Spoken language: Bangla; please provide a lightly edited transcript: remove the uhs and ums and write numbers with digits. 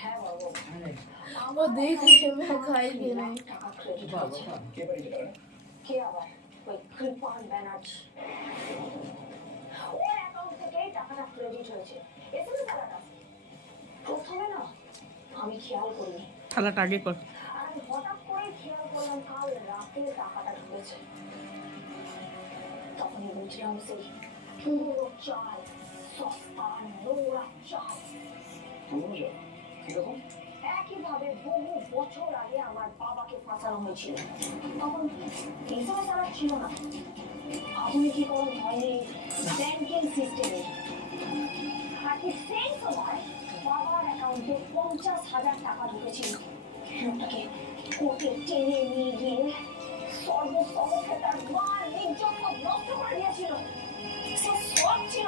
হ্যাঁ বাবু, वो देख के मैं खाई भी नहीं। টাকা ক্রেডিট হয়েছে। কে আবার? ওই কৃপান ব্যানার্জি। ওর অ্যাকাউন্ট থেকেই টাকাটা ক্রেডিট হয়েছে। এসএমএস আলাদা। প্রথমে না আমি খেয়াল করিনি। থালাটা আগে কর। আর আমি হঠাৎ করে খেয়াল করলাম কাল রাতে টাকাটা ঢুকেছে। তখনই বুঝলাম সেই পুরো চাল, সস্তা নোংরা চাল। একইভাবে বহু বছর আগে আমার বাবাকে ফাঁসানো হয়েছিল। তখন এসএমএস আলাদা ছিল না, আধুনিকীকরণ হয়নি ব্যাংকিং সিস্টেমে। আর ঠিক সেই সময় বাবার অ্যাকাউন্টে 50,000 টাকা ঢুকেছিল। ওটাকে কোর্টে টেনে নিয়ে গিয়ে সর্বসমক্ষে তার মান ইজ্জত নষ্ট করে দিয়েছিল। সে সব ছিল